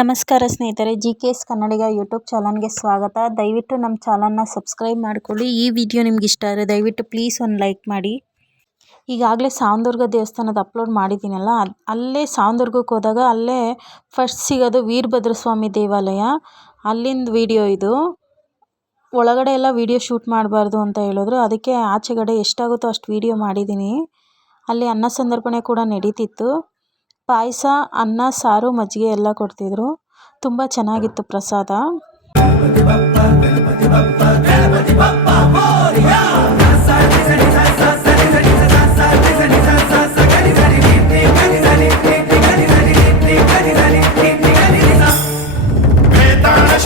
ನಮಸ್ಕಾರ ಸ್ನೇಹಿತರೆ, G K S Kannadiga YouTube ಚಾನಲ್ಗೆ ಸ್ವಾಗತ. ದಯವಿಟ್ಟು ನಮ್ಮ ಚಾನಲ್ನ ಸಬ್ಸ್ಕ್ರೈಬ್ ಮಾಡಿಕೊಳ್ಳಿ. ಈ ವಿಡಿಯೋ ನಿಮ್ಗೆ ಇಷ್ಟ ಆದರೆ ದಯವಿಟ್ಟು ಪ್ಲೀಸ್ ಒಂದು ಲೈಕ್ ಮಾಡಿ. ಈಗಾಗಲೇ ಸಾವನದುರ್ಗ ದೇವಸ್ಥಾನದ ಅಪ್ಲೋಡ್ ಮಾಡಿದ್ದೀನಲ್ಲ ಅಲ್ಲೇ ಸಾವನದುರ್ಗಕ್ಕೆ ಹೋದಾಗ ಅಲ್ಲೇ ಫಸ್ಟ್ ಸಿಗೋದು ವೀರಭದ್ರಸ್ವಾಮಿ ದೇವಾಲಯ. ಅಲ್ಲಿಂದ ವಿಡಿಯೋ ಇದು. ಒಳಗಡೆ ಎಲ್ಲ ವಿಡಿಯೋ ಶೂಟ್ ಮಾಡಬಾರ್ದು ಅಂತ ಹೇಳಿದ್ರು. ಅದಕ್ಕೆ ಆಚೆಗಡೆ ಎಷ್ಟಾಗುತ್ತೋ ಅಷ್ಟು ವಿಡಿಯೋ ಮಾಡಿದ್ದೀನಿ. ಅಲ್ಲಿ ಅನ್ನ ಸಂದರ್ಪಣೆ ಕೂಡ ನಡೀತಿತ್ತು. ಪಾಯಸ ಅನ್ನ ಸಾರು ಮಜ್ಜಿಗೆ ಎಲ್ಲ ಕೊಡ್ತಿದ್ರು. ತುಂಬ ಚೆನ್ನಾಗಿತ್ತು ಪ್ರಸಾದ.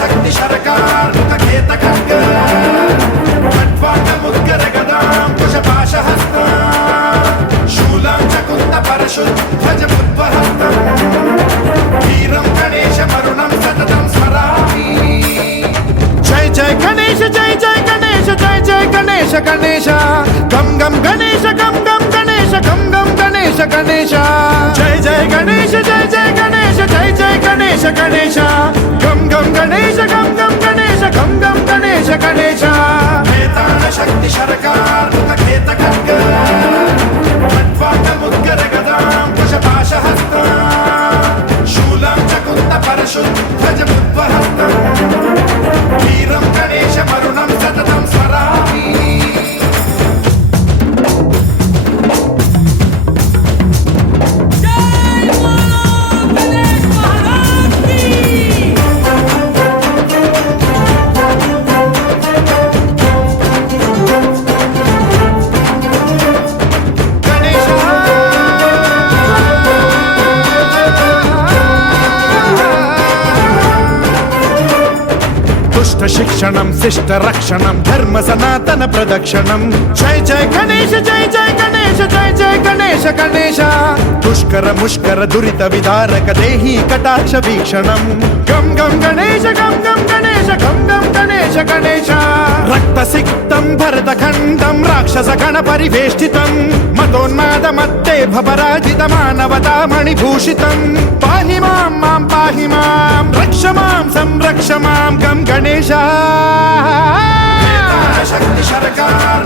ಶಕ್ತಿ ಸರ್ಕಾರ గణేష జై జై గణేష జై జై గణేష గణేష. గం గం గణేష గం గం గణేష గం గం గణేష గణేష. జై జై గణేష జై జై గణేష జై జై గణేష గణేష. గం గం గణేష గం గం గణేష గం గం గణేష గణేష. दुष्ट शिक्षणं शिष्ट रक्षणं धर्म सनातन प्रदक्षिणं। जय जय गणेश, जय जय गणेश, जय जय गणेश गणेश। दुष्कर, मुष्कर, दुरित विदारक, देहि, कटाक्ष वीक्षणं। गम गम गणेश गम गम गणेश गम गम गणेश गणेश। रक्तसिक्तं, भरतखण्डं, राक्षस गण परिवेष्टितं। मदोन्माद मत्ते भवराजित मानवता मणिभूषितं। पाहि माँ माँ, पाहि माँ, रक्ष माँ, संरक्ष माँ। గణేశ శక్తి శరకార్